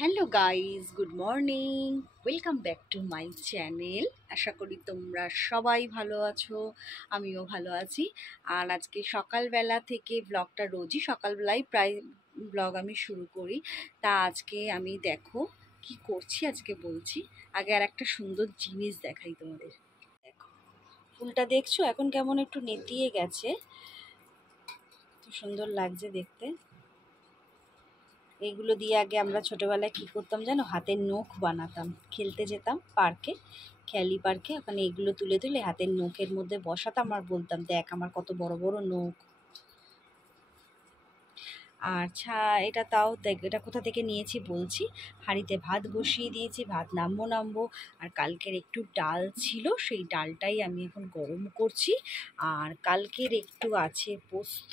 Hello guys, good morning. Welcome back to my channel. আশা করি তোমরা সবাই ভালো আছো, আমিও ভালো আছি। আর আজকে সকালবেলা থেকে ব্লগটা রোজই সকালবেলায় প্রায় ব্লগ আমি শুরু করি। তা আজকে আমি দেখো কি করছি, আজকে বলছি। আগে আর একটা সুন্দর জিনিস দেখাই তোমাদের। দেখো ফুলটা দেখছো, এখন কেমন একটু নেতিয়ে গেছে, খুব সুন্দর লাগছে দেখতে। এইগুলো দিয়ে আগে আমরা ছোটোবেলায় কী করতাম জানো, হাতের নখ বানাতাম। খেলতে যেতাম পার্কে, খেয়ালি পার্কে, ওখানে এগুলো তুলে তুলে হাতের নখের মধ্যে বসাতাম আর বলতাম, দেখ আমার কত বড় বড় নখ। আচ্ছা, এটা তাও দেখ, এটা কোথা থেকে নিয়েছি বলছি। হাঁড়িতে ভাত বসিয়ে দিয়েছি, ভাত নামবো। আর কালকের একটু ডাল ছিল, সেই ডালটাই আমি এখন গরম করছি। আর কালকের একটু আছে পোস্ত,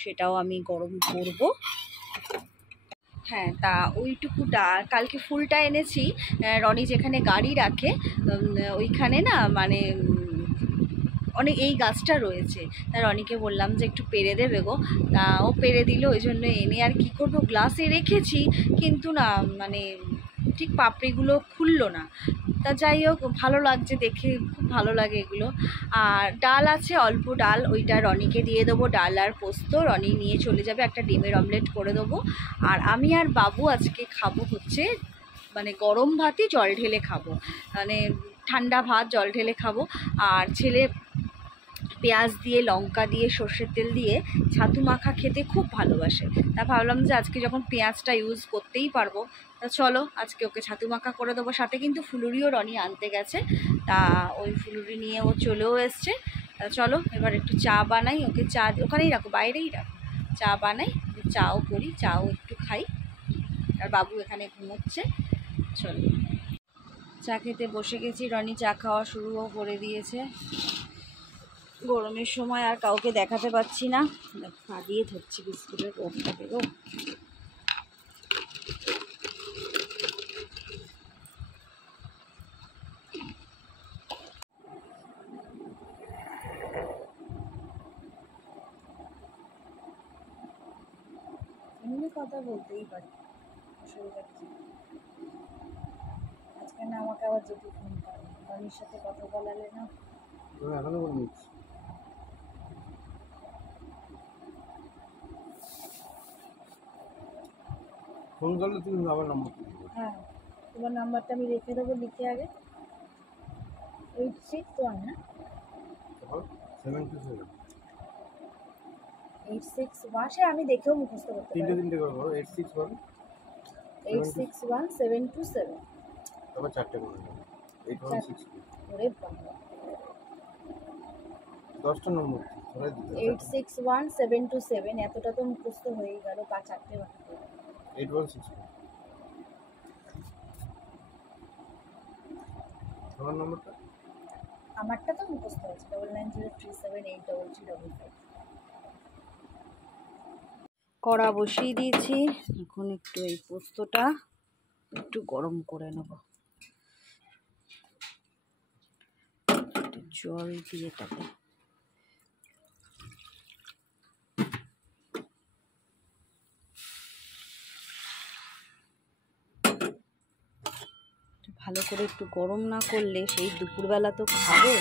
সেটাও আমি গরম করব। হ্যাঁ, তা ওইটুকু কালকে ফুলটা এনেছি। রনি যেখানে গাড়ি রাখে ওইখানে না, মানে অনেক এই গাছটা রয়েছে। তা রনিকে বললাম যে একটু পেরে দেবে গো, তা ও পেরে দিল। ওই জন্য এনে আর কি করব, গ্লাসে রেখেছি, কিন্তু না মানে ঠিক পাপড়িগুলো খুললো না। তা যাই হোক, ভালো লাগছে দেখে, খুব ভালো লাগে এগুলো। আর ডাল আছে অল্প ডাল, ওইটা রনিকে দিয়ে দেবো। ডাল আর পোস্ত রনি নিয়ে চলে যাবে, একটা ডিমের অমলেট করে দেবো। আর আমি আর বাবু আজকে খাবো হচ্ছে মানে গরম ভাতই জল ঢেলে খাবো, মানে ঠান্ডা ভাত জল ঢেলে খাবো। আর ছেলে পেঁয়াজ দিয়ে, লঙ্কা দিয়ে, সর্ষের তেল দিয়ে ছাতু মাখা খেতে খুব ভালোবাসে। তা ভাবলাম যে আজকে যখন পেঁয়াজটা ইউজ করতেই পারবো, তা চলো আজকে ওকে ছাতু মাখা করে দেবো। সাথে কিন্তু ফুলুরিও রনি আনতে গেছে, তা ওই ফুলুরি নিয়ে ও চলেও এসছে। তা চলো এবার একটু চা বানাই, ওকে চা ওখানেই রাখো, বাইরেই রাখো। চা বানাই, চাও করি, চাও একটু খাই। আর বাবু এখানে ঘুমোচ্ছে। চলো চা খেতে বসে গেছি, রনি চা খাওয়া শুরুও করে দিয়েছে। গরমের সময় আর কাউকে দেখাতে পাচ্ছি না, পা দিয়ে ধরছি বিস্কুটের কোপটাকে গো। এমনি কথা বলতেই পারি, অসুবিধা কিছু। আজকে না আমাকে আবার যেতে ফোন করে, রনির সাথে কথা বলালে না। এখনো করে নিচ্ছি। ফোন করলে তুমি আবার নম্বর দিবে। হ্যাঁ, তোমার নাম্বারটা আমি রেখে দেবো লিখে আগে। 861 না, 727 861, সে আমি দেখেও মুখস্থ করতে পারি। তিনটে করে করো 861 861-727। তারপর চারটে করে করো 8162। ওরে বাবা, 10টা নম্বর ধরে দিতে 861-727, এতটা তো মুখস্থ হয়েই গেল, পা চারটে বাকি। 8162 তোমার নম্বরটা। আমারটা তো মুখস্থ হয়েছে, 9903783355। কড়া বসিয়ে দিয়েছি, এখন একটু এই পোস্তটা একটু গরম করে নেব। একটু জল দিয়ে তাকে ভালো করে একটু গরম না করলে সেই দুপুরবেলা তো খাবে।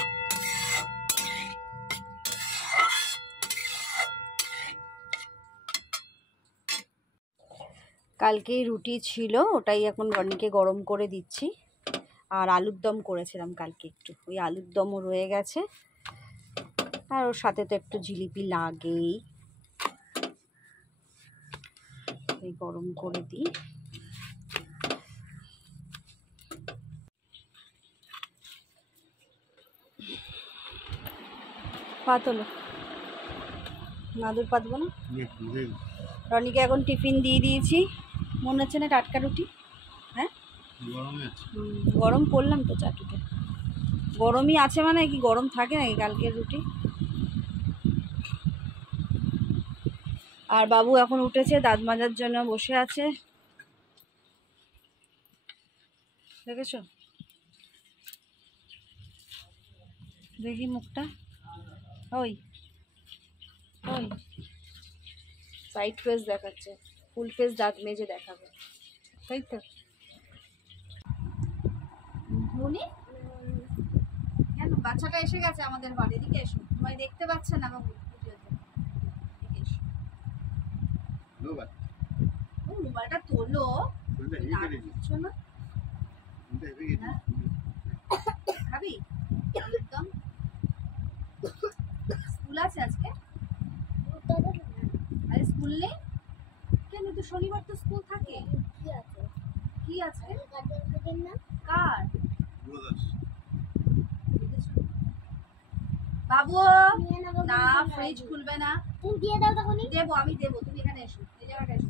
কালকেই রুটি ছিল, ওটাই এখন রনিকে গরম করে দিচ্ছি। আর আলুর দম করেছিলাম কালকে একটু, ওই আলুর দমও রয়ে গেছে। আর ওর সাথে তো একটু জিলিপি লাগেই, এই গরম করে দিই। পাতলো নাদুর পাতবো না। রনিকে এখন টিফিন দিয়ে দিয়েছি, মনে হচ্ছে না টাটকা রুটি। হ্যাঁ, গরম করলাম তো চাটুতে। গরমই আছে মানে কি গরম থাকে নাকি কালকের রুটি। আর বাবু এখন উঠেছে, দাঁত মাজার জন্য বসে আছে, দেখেছো? দেখি মুখটা, ওই ওই সাইড ফেস দেখাচ্ছে, ফুল ফেস দাঁত মেজে দেখাবে, তাই তো। ঘুনি কেন? বাচ্চাটা এসে গেছে আমাদের ঘরে, এদিকে এসো, তোমায় দেখতে পাচ্ছে না বাবু ভিডিওতে, এদিকে এসো। ও মোবাইলটা তোলো, বুঝছো না? হ্যাঁ? খাবি একদম? স্কুল আছে আজকে? আরে স্কুল নেই কেন? তো শনিবার তো স্কুল থাকে। কি আছে? কার? বাবু না, ফ্রিজ খুলবে না। তুমি দিয়ে দাও তখন। দেবো, আমি দেবো, তুমি এখানে এসো, এই জায়গাটা এসো।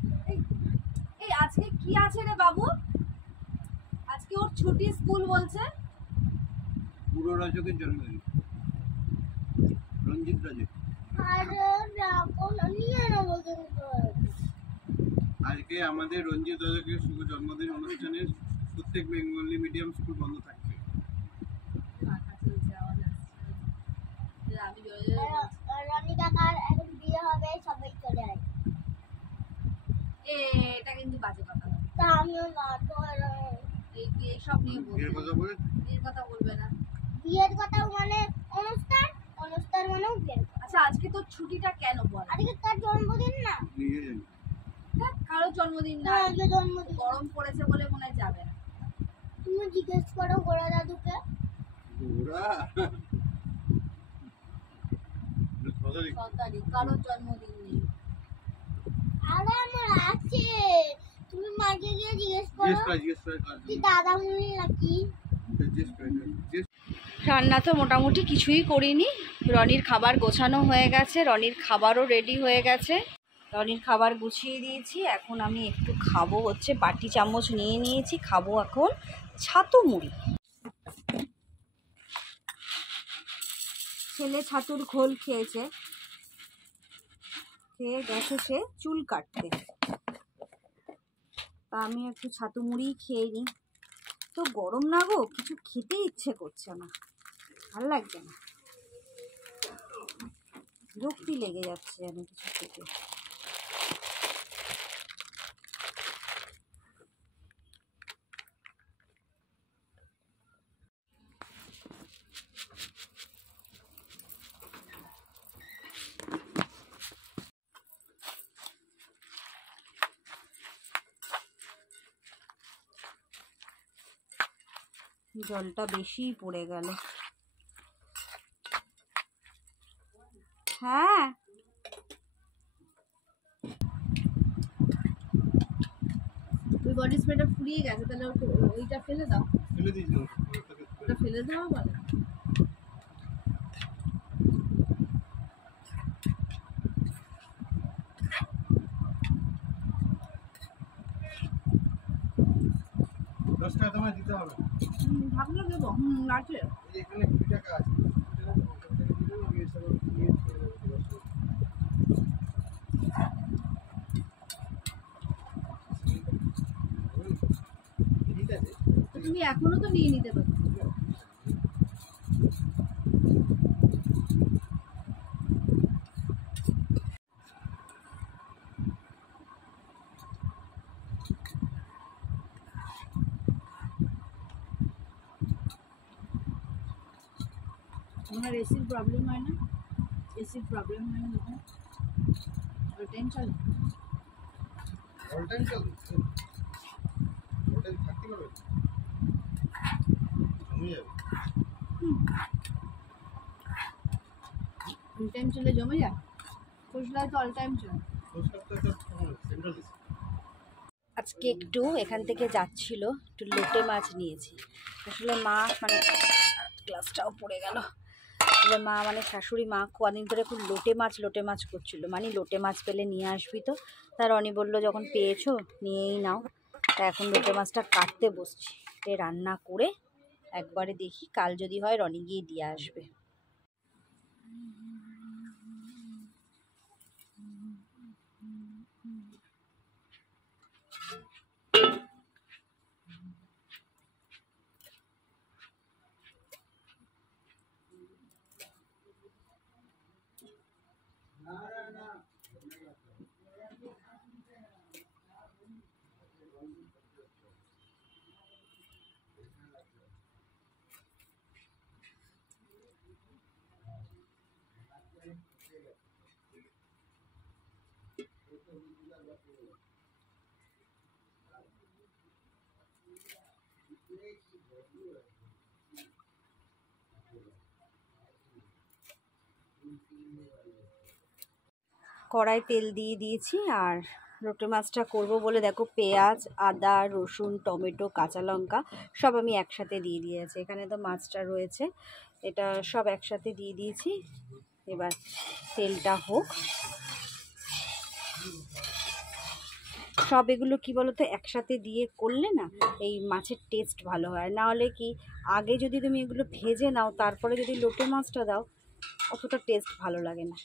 এই আজকে কি আছে রে বাবু? আজকে ওর ছুটি, স্কুল বলছে। পুরো রাজকের জন্মদিন, রঞ্জিত রাজক। আজকে আমাদের রঞ্জিত রাজকের শুভ জন্মদিন অনুষ্ঠানে প্রত্যেক বেঙ্গলি মিডিয়াম স্কুল বন্ধ থাকবে। রনি কাকার এখন বিয়ে হবে, সবাই চলে আসবে। এটা কিন্তু বাজে কথা। তা আমিও এইসব নিয়ে বিয়ের কথা বলে বিয়ের কথা বলবে না। বিয়ের কথা মানে অনুষ্ঠান, অনুষ্ঠান মানেও বিয়ের কথা। আচ্ছা আজকে তোর ছুটিটা কেন বল? আজকে তার জন্মদিন না। নিয়ে যাবে। দেখ, কারো জন্মদিন না, আজকে জন্মদিন। গরম পড়েছে বলে মনে হয় যাবে না। তুমি জিজ্ঞেস করো গোড়া দাদুকে। ওরা 6 তারিখ কারোর জন্মদিন নেই। আরে আমার আছে, তুমি মাকে গিয়ে জিজ্ঞেস করো জিজ্ঞেস করে কি দাদামুনি নাকি। রান্না তো মোটামুটি কিছুই করিনি। রনির খাবার গোছানো হয়ে গেছে, রনির খাবারও রেডি হয়ে গেছে। রনির খাবার গুছিয়ে দিয়েছি, এখন আমি একটু খাবো হচ্ছে, বাটি চামচ নিয়ে নিয়েছি, খাবো এখন ছাতু মুড়ি। ছেলে ছাতুর ঘোল খেয়েছে, খেয়ে গেছে সে চুল কাটতে। তা আমি একটু ছাতু মুড়ি খেয়ে নিই। তো গরম না গো, কিছু খেতে ইচ্ছে করছে না, ভাল লাগছে না, বিরক্তি লেগে যাচ্ছে যেন কিছু খেতে। জলটা বেশি পড়ে গেল। হ্যাঁ ওই বডি স্প্রেটা ফুরিয়ে গেছে, তাহলে ওইটা ফেলে দাও। ফেলে দিয়েছিলাম, ওটা ফেলে দেওয়া বলে। দশ টাকা তোমায় দিতে হবে। ভাবলে দেবো, আছে। এখানে 20 টাকা আছে, আমি এসব নিয়ে চলে যাবো 10 টাকা। ঠিক আছে, তুমি এখনো তো নিয়ে নিতে পারো। তোমার এসির প্রবলেম হয় না? এসির প্রবলেম হয় না? ওই টাইম চলে? অল টাইম চলবে, অল টাইম থাকতে পারবে, জমে যাবে। ফুল টাইম চলে জমে যায়? খোসলায় তো অল টাইম চলে। সেন্ট্রাল আজকে একটু এখান থেকে যাচ্ছিল, একটু লোটে মাছ নিয়েছি। আসলে মা মানে গ্লাসটাও পড়ে গেল। এবার মা মানে শাশুড়ি মা কদিন ধরে খুব লোটে মাছ করছিল, মানে লোটে মাছ পেলে নিয়ে আসবি তো। তার রনি বললো যখন পেয়েছো নিয়েই নাও। তা এখন লোটে মাছটা কাটতে বসছি, রান্না করে একবারে দেখি, কাল যদি হয় রনি গিয়ে দিয়ে আসবে। কড়াই তেল দিয়ে দিয়েছি, আর লোটে মাছটা করবো বলে দেখো পেঁয়াজ, আদা, রসুন, টমেটো, কাঁচা লঙ্কা সব আমি একসাথে দিয়ে দিয়েছি। এখানে তো মাছটা রয়েছে, এটা সব একসাথে দিয়ে দিয়েছি। এবার তেলটা হোক। সব এগুলো কি বলো তো একসাথে দিয়ে করলে না এই মাছের টেস্ট ভালো হয়। না হলে কি আগে যদি তুমি এগুলো ভেজে নাও তারপরে যদি লোটে মাছটা দাও অতটা টেস্ট ভালো লাগে না,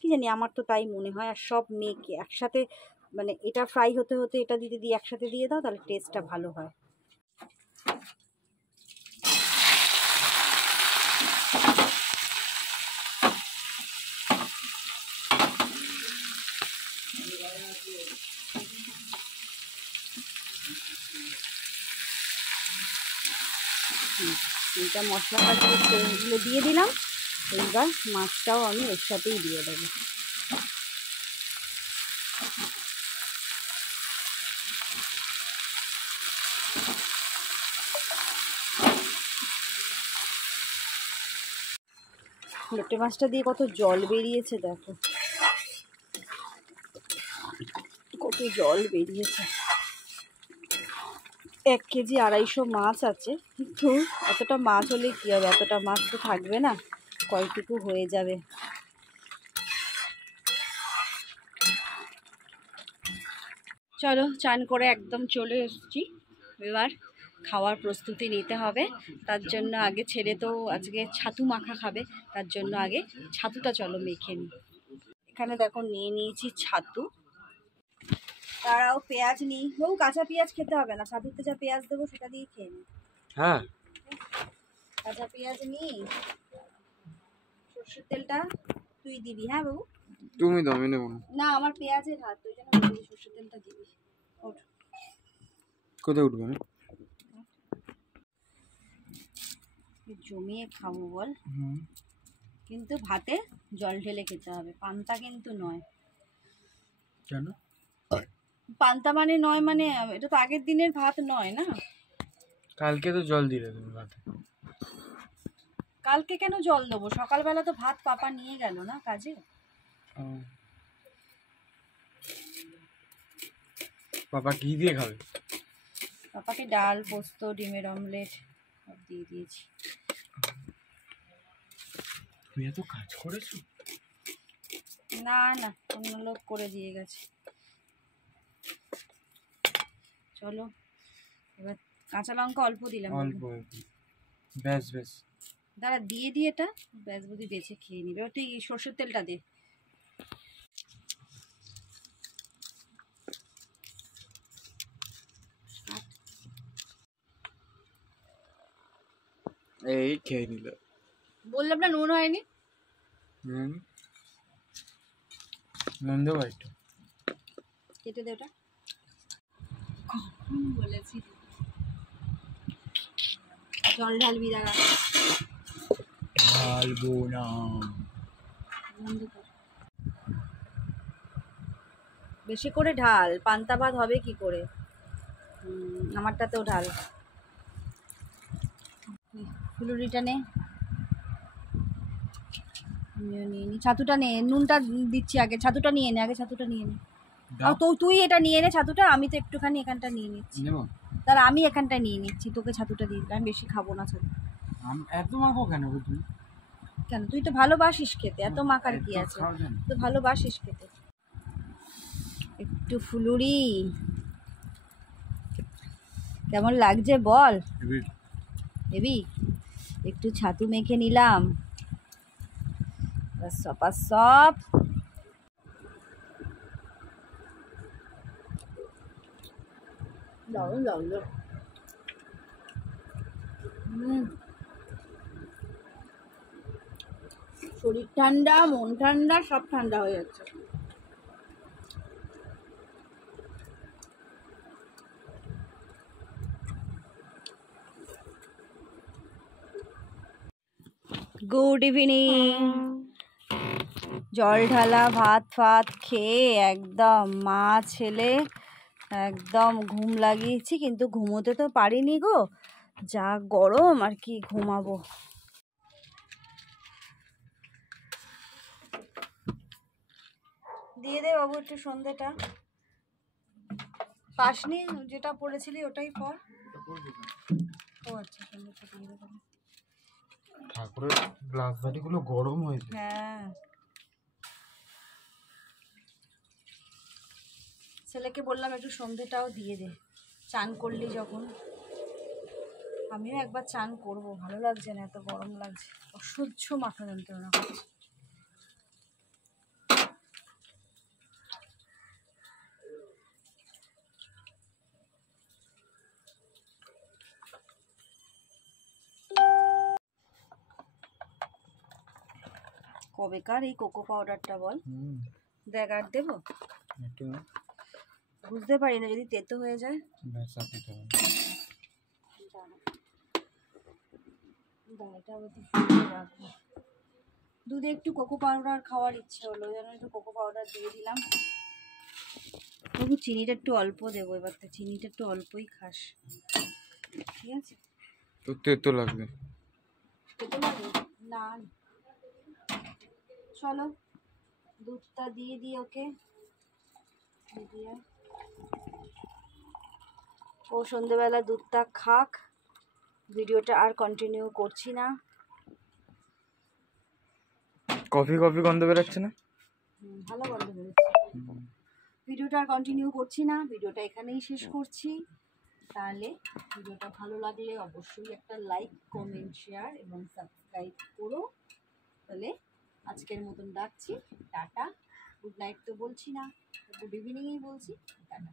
কি জানি, আমার তো তাই মনে হয়। আর সব মেখে একসাথে মানে এটা ফ্রাই হতে হতে এটা দিতে দিয়ে একসাথে দিয়ে দাও, তাহলে টেস্টটা ভালো হয়। এইটা মশলাপাতিগুলো দিয়ে দিলাম, এইবার মাছটাও আমি এর সাথেই দিয়ে দেবো। লোটে মাছটা দিয়ে কত জল বেরিয়েছে দেখো, কত জল বেরিয়েছে। 1 কেজি 250 মাছ আছে, কিন্তু এতটা মাছ হলে কী হবে, এতটা মাছ তো থাকবে না, কয়টুকু হয়ে যাবে। চলো চান করে একদম চলে এসেছি, এবার খাওয়ার প্রস্তুতি নিতে হবে। তার জন্য আগে ছেলে তো আজকে ছাতু মাখা খাবে, তার জন্য আগে ছাতুটা চলো মেখে নিই। এখানে দেখো নিয়ে নিয়েছি ছাতু, তারাও পেঁয়াজ নিই। বউ কাঁচা পেঁয়াজ খেতে হবে না, ছাতুতে যা পেঁয়াজ দেবো সেটা দিয়ে খেয়ে নিই। হ্যাঁ, কাঁচা পেঁয়াজ নিই, সর্ষের তেলটা তুই দিবি। হ্যাঁ বাবু, তুমি দাও, আমি নেবো না। না আমার পেঁয়াজের হাত, তুই যেন বলবি সর্ষের তেলটা দিবি। ওঠ, কোথায় উঠবো? জমিয়ে খাবো বল, কিন্তু ভাতে জল ঢেলে খেতে হবে, পান্তা কিন্তু নয়। কেন? পান্তা মানে নয়, মানে এটা তো আগের দিনের ভাত নয় না। কালকে তো জল দিলে তুমি ভাতে। কালকে কেন জল দেবো, সকালবেলা তো ভাত পাপা নিয়ে গেল না কাজে। পাপা কি দিয়ে খাবে? পাপাকে ডাল, পোস্ত, ডিমের অমলেট সব দিয়ে দিয়েছি। তুমি এত কাজ করেছো? না না, অন্য লোক করে দিয়ে গেছে। চলো এবার কাঁচা লঙ্কা অল্প দিলাম, অল্প, ব্যাস ব্যাস। দাঁড়া দিয়ে দিয়ে এটা ব্যাস বুঝি বেছে খেয়ে নিবে। তুই সর্ষের তেলটা দে। এই খেয়ে নিল। বললাম না নুন হয়নি। নুন দেবো একটু, কেটে দে ওটা। কখন বলেছি জল ঢালবি, দাঁড়া ঢালবো না। বন্ধ কর, বেশি করে ঢাল, পান্তা ভাত হবে কি করে। আমারটাতেও ঢাল। ফুলুরিটা নে, আমিও নিয়ে নি। ছাতুটা নে, নুনটা দিচ্ছি আগে, ছাতুটা নিয়ে নে আগে, ছাতুটা নিয়ে নে। আর তো তুই এটা নিয়ে নে ছাতুটা, আমি তো একটুখানি এখানটা নিয়ে নিচ্ছি। তাহলে আমি এখানটা নিয়ে নিচ্ছি, তোকে ছাতুটা দিয়ে দিলাম, বেশি খাবো না ছাতু। এত মাখো কেন তুমি? কেন, তুই তো ভালোবাসিস খেতে, এত মাখার কি আছে, তো ভালোবাসিস খেতে। একটু ফুলুরি কেমন লাগছে বল, হেবি। একটু ছাতু মেখে নিলাম, সপ দারুণ লাগলো। শরীর ঠান্ডা, মন ঠান্ডা, সব ঠান্ডা হয়ে যাচ্ছে। Good evening. জল ঢালা ভাত ফাত খেয়ে একদম মা ছেলে একদম ঘুম লাগিয়েছি, কিন্তু ঘুমোতে তো পারিনি গো। যা গরম আর কি, ঘুমাবো। দিয়ে দে বাবু একটু সন্ধেটা। পাসনি যেটা পড়েছিলি ওটাই পর। ও আচ্ছা, সন্ধেটা দিয়ে দেবো। ঠাকুরের গ্লাস বাটিগুলো গরম হয়েছে। হ্যাঁ, ছেলেকে বললাম একটু সন্ধেটাও দিয়ে দে, চান করলি যখন। আমিও একবার চান করব, ভালো লাগছে না, এত গরম লাগছে, অসহ্য মাথা যন্ত্রণা করছে। কবেকার এই কোকো পাউডারটা বল? দেখ আর দেবো? একটু বুঝতে পারি না, যদি তেতো হয়ে যায়। ব্যবসা দিতে হবে। এটা আবার তো ফ্রিজে রাখবো। দুধে একটু কোকো পাউডার খাওয়ার ইচ্ছে হলো, যেন একটু কোকো পাউডার দিয়ে দিলাম। তবু চিনিটা একটু অল্প দেবো এবার, তো চিনিটা একটু অল্পই খাস, ঠিক আছে? তো তেতো লাগবে। তেতো লাগে না, চলো দুধটা দিয়ে দিই ওকে। দিয়ে ও সন্ধেবেলা দুধটা খাক, ভিডিওটা আর কন্টিনিউ করছি না। কফি কফি গন্ধ বেরোচ্ছে না? ভালো গন্ধ বেরোচ্ছে। ভিডিওটা আর কন্টিনিউ করছি না, ভিডিওটা এখানেই শেষ করছি। তাহলে ভিডিওটা ভালো লাগলে অবশ্যই একটা লাইক, কমেন্ট, শেয়ার এবং সাবস্ক্রাইব করো। তাহলে আজকের মতন ডাকছি, টাটা। গুড নাইট তো বলছি না, গুড ইভিনিংই বলছি, টাটা।